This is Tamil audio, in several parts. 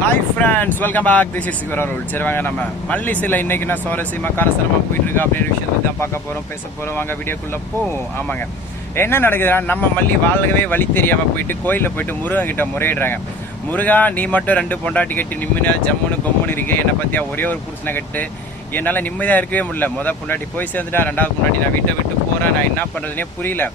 Hi friends, welcome back. This is your rule. சரி வாங்க, நம்ம மல்லிசில இன்னைக்கு என்ன சுவாரஸ்யமா காரசாரமாக போயிட்டு இருக்கு அப்படின்ற விஷயத்தை தான் பார்க்க போகிறோம், பேச போகிறோம். வாங்க வீடியோக்குள்ளே போவோம். ஆமாங்க, என்ன நடக்குதுன்னா, நம்ம மல்லி வாழ்க்கவே வழி தெரியாமல் போயிட்டு கோயிலில் போயிட்டு முருகன் கிட்ட முறையிடுறாங்க. முருகா, நீ மட்டும் 2 பொண்டாட்டி கட்டி நிம்மதியா ஜம்முன்னு கொம்முன்னு இருக்கு, என்னை பற்றியா ஒரே ஒரு புருஷனை கட்டு, என்னால் நிம்மதியாக இருக்கவே முடியல. பொண்டாட்டி போய் சேர்ந்துட்டா, 2வது பொண்டாட்டி நான் வீட்டை விட்டு போகிறேன், நான் என்ன பண்ணுறதுனே புரியல.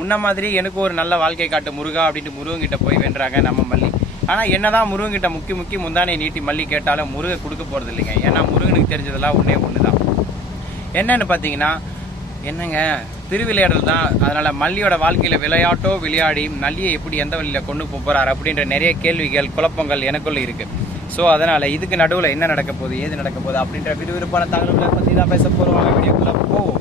உன்ன மாதிரி எனக்கு ஒரு நல்ல வாழ்க்கை காட்டு முருகா அப்படின்ட்டு முருகன் கிட்ட போய் வென்றாங்க நம்ம மல்லி. ஆனால் என்னதான் முருகன்கிட்ட முக்கி முந்தானே நீட்டி மல்லி கேட்டாலும் முருகன் கொடுக்க போகிறது இல்லைங்க. ஏன்னா முருகனுக்கு தெரிஞ்சதெல்லாம் ஒன்று தான். என்னன்னு பார்த்தீங்கன்னா, என்னங்க திருவிளையாடல் தான். அதனால் மல்லியோட வாழ்க்கையில் விளையாட்டோ விளையாடி மல்லியை எப்படி எந்த வழியில் கொண்டு போகிறார் அப்படின்ற நிறைய கேள்விகள் குழப்பங்கள் எனக்குள்ள இருக்குது. ஸோ அதனால் இதுக்கு நடுவில் என்ன நடக்க போகுது, ஏது நடக்க போகுது அப்படின்ற விறுவிறுப்பான தகவல்களை பற்றி தான் பேச போகிறோம். வீடியோக்குள்ளே போவோம்.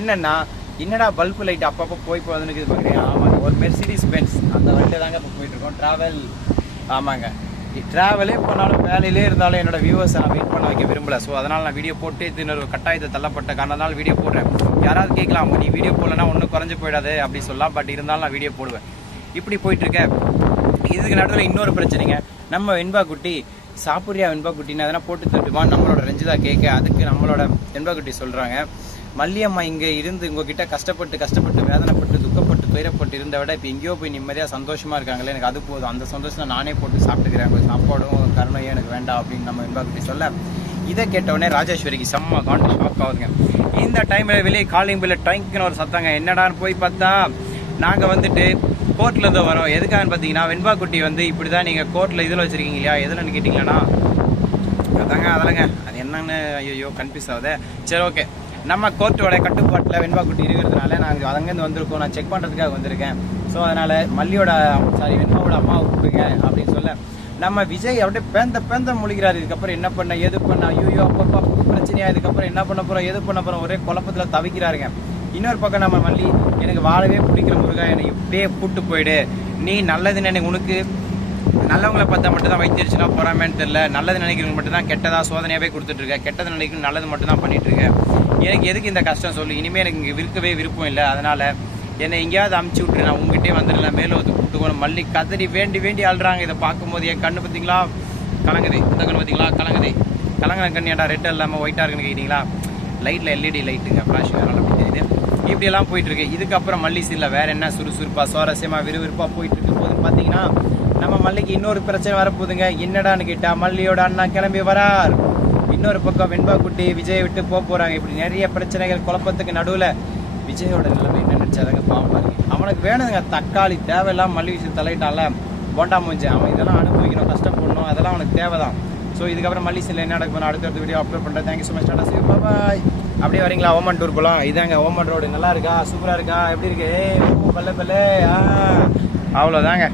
என்னென்னா, என்னடா பல்பு லைட் அப்பப்போ போய் போகுதுன்னு பார்க்குறேன். ஆமாங்க, ஒரு மெர்சிடிஸ் பென்ஸ் அந்த வண்டியில் தாங்க இப்போ போயிட்டுருக்கோம் ட்ராவல். ஆமாங்க, ட்ராவலே பண்ணாலும் வேலையிலே இருந்தாலும் என்னோட வியூவர்ஸை நான் வெயிட் பண்ண வைக்க விரும்பல. ஸோ அதனால் நான் வீடியோ போட்டு இன்னொரு கட்டாயத்தை தள்ளப்பட்ட காரணத்தினால வீடியோ போடுறேன். யாராவது கேட்கலாம், நீ வீடியோ போடலன்னா ஒன்றும் குறைஞ்சி போயிடாது அப்படி சொல்லலாம். பட் இருந்தாலும் நான் வீடியோ போடுவேன். இப்படி போயிட்டுருக்கேன். இதுக்கு நடுவில் இன்னொரு பிரச்சனைங்க. நம்ம வெண்பா குட்டி சாப்பிட்றியா வெண்பா குட்டின்னு அதனால் போட்டு தட்டுமா நம்மளோட ரஞ்சிதா கேட்க. அதுக்கு நம்மளோட வெண்பா குட்டி சொல்கிறாங்க, மல்லியம்மா இங்கே இருந்து உங்ககிட்ட கஷ்டப்பட்டு வேதனைப்பட்டு துக்கப்பட்டு துயரப்பட்டு இருந்த விட இப்போ எங்கேயோ போய் நிம்மதியாக சந்தோஷமாக இருக்காங்களே, எனக்கு அது போதும், அந்த சந்தோஷம் நானே போட்டு சாப்பிட்டுக்கிறேன், உங்கள் சாப்பாடும் கருணையும் எனக்கு வேண்டாம் அப்படின்னு நம்ம வெண்பா குட்டி சொல்ல, இதை கேட்டவுடனே ராஜேஸ்வரிக்கு செம்ம காண்டு ஷாக் ஆகுதுங்க. இந்த டைமில் வெளியே காலிங் பில்ல டைங்க்குன்னு ஒரு சத்தாங்க. என்னடான்னு போய் பார்த்தா, நாங்கள் வந்துட்டு கோர்ட்டில் இருந்து வரோம். எதுக்காகன்னு பார்த்தீங்கன்னா, வெண்பா குட்டி வந்து இப்படி தான் நீங்கள் கோர்ட்டில் இதில் வச்சுருக்கீங்க இல்லையா, எதுலன்னு கேட்டிங்களா, அதாங்க அதலங்க அது என்னன்னு ஐயோ கன்ஃபியூஸ் ஆகுது. சரி, ஓகே, நம்ம கோர்ட்டோட கட்டுப்பாட்டில் வெண்பா குட்டி இருக்கிறதுனால நாங்கள் அங்கேருந்து வந்திருக்கோம். நான் செக் பண்ணுறதுக்காக வந்திருக்கேன். ஸோ அதனால் வெண்பாவோட அம்மாவை கூப்பிடுங்க அப்படின்னு சொல்ல, நம்ம விஜய் அப்படியே பேந்த முழிக்கிறாரு. இதுக்கப்புறம் என்ன பண்ண ஏது பண்ண, ஐயோ அப்பப்பா பிரச்சனையா, இதுக்கப்புறம் என்ன பண்ண போகிறோம் எது பண்ண போகிறோம், ஒரே குழப்பத்தில் தவிக்கிறாருங்க. இன்னொரு பக்கம் நம்ம மல்லி, எனக்கு வாழவே பிடிக்கிற முருகா, என்னை இப்படியே கூப்பிட்டு போயிடு, நீ நல்லது நினை, உனக்கு நல்லவங்களை பார்த்தா மட்டும் தான் வைத்திருச்சுன்னா போறாமேன்னு தெரியல, நல்லது நினைக்கிறவங்க மட்டும் தான் கெட்டதா சோதனையாவே கொடுத்துட்டு இருக்க, கெட்டது நினைக்கணும் நல்லது மட்டும் தான் பண்ணிட்டு இருக்கேன். எனக்கு எதுக்கு இந்த கஷ்டம் சொல்லு, இனிமேல் எனக்கு இங்கே இருக்கவே விருப்பம் இல்லை, அதனால என்னை எங்கேயாவது அமுச்சு விட்டுரு, நான் உங்ககிட்டே வந்துடல, மேலோத்து கூட்டுக்கணும். மல்லி கதறி வேண்டி அழுறாங்க. இதை பார்க்கும்போது என் கண்ணு பார்த்தீங்களா கலங்குது, இந்த கண்ணு பார்த்தீங்களா கலங்குற கண்ணு, ஏன்டா ரெட் இல்லாமல் ஒயிட்டாக இருக்குன்னு கேட்டீங்களா, லைட்டில் எல்இடி லைட்டுங்க ஃப்ளாஷ், அதனால அப்படி தெரியுது. இப்படியெல்லாம் போயிட்டு இருக்கு. இதுக்கப்புறம் மல்லி சீரில் வேற என்ன சுறுசுறுப்பாக சுவாரஸ்யமாக விறுவிறுப்பாக போயிட்டு இருக்கு போதுன்னு பார்த்தீங்கன்னா, நம்ம மல்லிக்கு இன்னொரு பிரச்சனை வரப்போகுதுங்க. என்னடான்னு கேட்டா, மல்லியோட அண்ணா கிளம்பி வரார். இன்னொரு பக்கம் வெண்பா குட்டி விஜயை விட்டு போறாங்க. இப்படி நிறைய பிரச்சனைகள் குழப்பத்துக்கு நடுவில் விஜயோட நிலைமை என்ன நினைச்சாதாங்க பாவம் பாருங்க. அவனுக்கு வேணுங்க தக்காளி, தேவையில்லாம மல்லி விஷயம் தலையிட்டால போண்டா மூஞ்சி, அவன் இதெல்லாம் அனுபவிக்கணும், கஷ்டப்படணும், அதெல்லாம் அவனுக்கு தேவைதான். ஸோ இதுக்கப்புறம் மல்லி சீரில் என்ன நடக்கும் அடுத்த வீடியோ அப்லோட் பண்ணுறேன். Thank you so much. Tata, bye. அப்படியே வரீங்களா ஓமன் டூர் போகலாம். இதாங்க ஓமன் ரோடு, நல்லா இருக்கா, சூப்பராக இருக்கா, எப்படி இருக்கு, பல்ல அவ்வளோதாங்க.